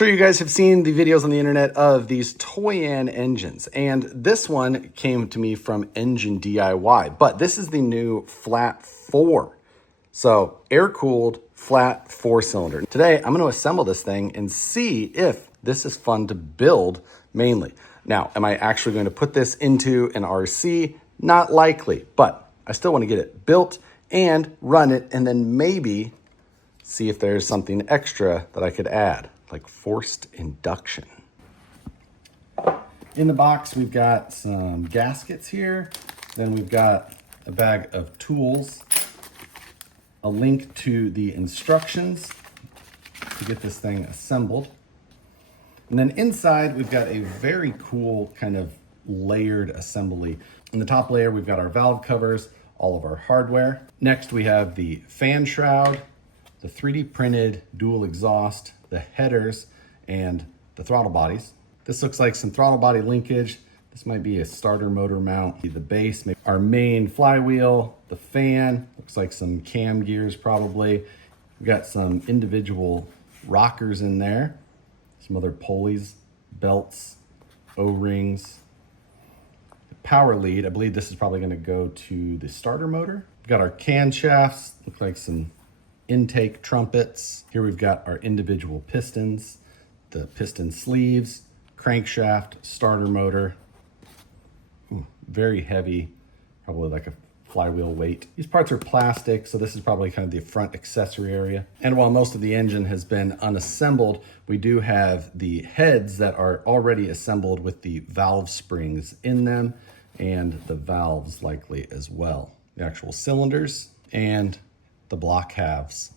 sure you guys have seen the videos on the internet of these Toyan engines, and this one came to me from Engine DIY, but this is the new Flat-4. So air-cooled flat 4-cylinder. Today, I'm going to assemble this thing and see if this is fun to build mainly. Now, am I actually going to put this into an RC? Not likely, but I still want to get it built and run it, and then maybe see if there's something extra that I could add, like forced induction. In the box, we've got some gaskets here. Then we've got a bag of tools, a link to the instructions to get this thing assembled. And then inside, we've got a very cool kind of layered assembly. In the top layer, we've got our valve covers, all of our hardware. Next, we have the fan shroud, the 3D printed dual exhaust, the headers, and the throttle bodies. This looks like some throttle body linkage. This might be a starter motor mount, the base, our main flywheel, the fan, looks like some cam gears probably. We've got some individual rockers in there, some other pulleys, belts, O-rings. The power lead, I believe this is probably gonna go to the starter motor. We've got our camshafts, look like some intake trumpets. Here we've got our individual pistons, the piston sleeves, crankshaft, starter motor. Ooh, very heavy, probably like a flywheel weight. These parts are plastic, so this is probably kind of the front accessory area. And while most of the engine has been unassembled, we do have the heads that are already assembled with the valve springs in them and the valves likely as well. The actual cylinders and the block halves.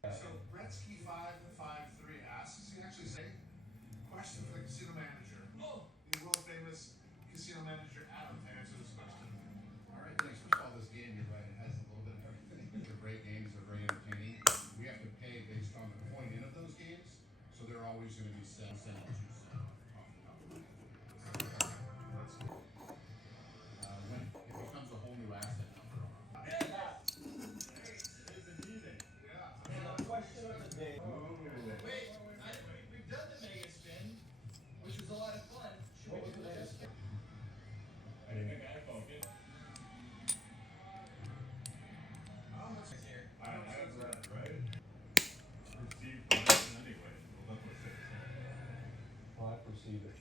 So Gretzky 553 asks, he actually say, question for the casino manager. Oh, the world famous casino manager Adam to answer this question. All right, thanks. First of all, this game, you're right, it has a little bit of everything. They're great games, they're very entertaining. We have to pay based on the coin in of those games, so they're always going to be cent or 2 cent off the top of my head. That's cool. When it becomes a whole new asset now for our Wait, we've done the mega spin, which was a lot of fun. Should we do this? I think I focus. Here. I have that, right? Perceived function anyway. Well, that's what it says. Well, I perceive it.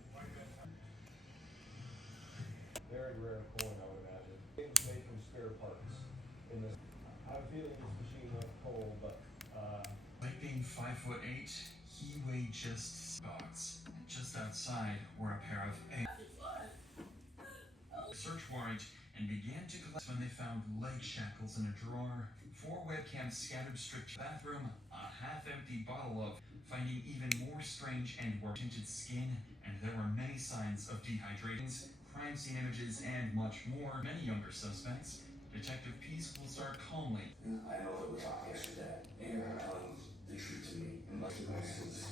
Very rare coin, I would imagine. Things made from spare parts. In this, I have a feeling this machine went cold, but Like being 5'8", he weighed just dogs. And just outside were a pair of warrant and began to collect when they found leg shackles in a drawer, 4 webcams scattered stripped bathroom, a half-empty bottle of, finding even more strange and tinted skin, and there were many signs of dehydration, crime scene images, and much more. Many younger suspects. Detective Peace will start calmly. I know that we talked yesterday, and you're not telling the truth to me. And much of my sense,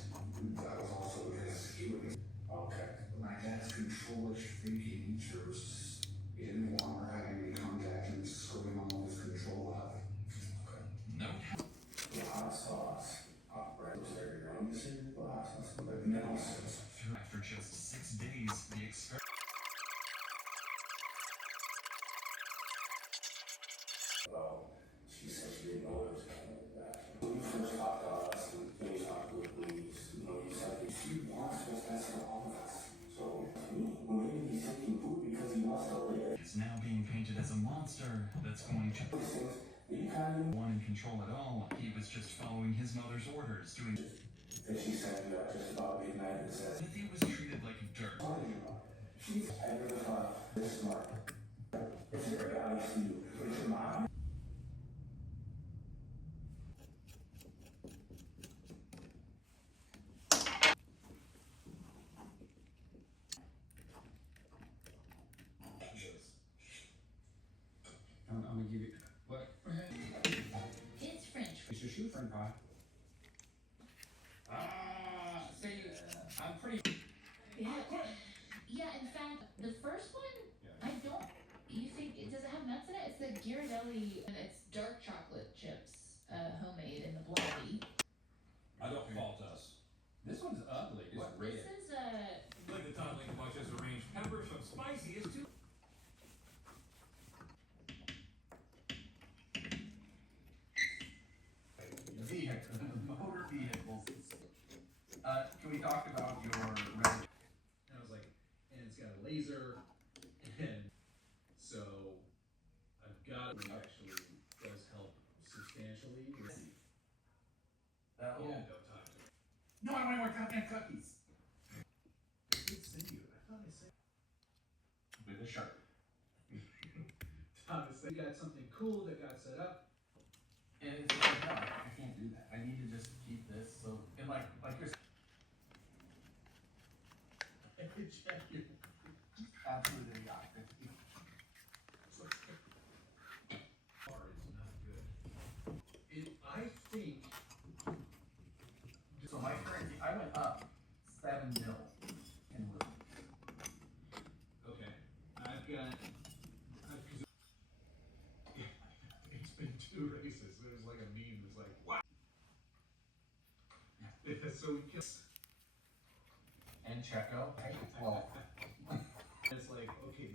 that was also because he was okay. My dad's controllish thinking shows he didn't want her having any contact and screwing on all his control out. Okay. No. The hot sauce. Right. Was there your own decision? The hot sauce. But no sense. After just 6 days, the experiment. Well, she said she didn't know it was coming back. When you first talked to us, and when you talked with police, you know, you said that she wants what's best for all of us. So, well, maybe he's taking food because he wants to live. Is now being painted as a monster that's going to one in control at all. He was just following his mother's orders, doing. That she sent you out just about midnight and says, Timothy was treated like dirt. I never thought this smart. Is there a guy next to you? With your mom? I'm gonna give you what? It's French. It's your shoe friend pie. See, I'm pretty. Yeah. Yeah, in fact, the first one, I don't. You think it does it have nuts in it? It's the Ghirardelli, and it's dark chocolate chips, homemade in the bloody. I don't fault us. This one's ugly. It's red. This is Like the toddling watch has arranged peppers from spicy is too. Motor vehicles. Can we talk about your red? And I was like, and it's got a laser, and so I've got it actually does help substantially. That Yeah, little. don't talk to me. No, I want more goddamn cookies. I did say you. I thought I said. With a shark. Thomas, we got something cool that got set up. And it's like, no, I can't do that. I need to just keep this. So, and like you're. Absolutely idiotic. It's like, far is not good. I think. So my currency, I went up 7 mil in Lou. Okay, I've got. It's been 2 races. There's like a meme that's like, wow. So we kiss. And Checo. Well, It's like, okay,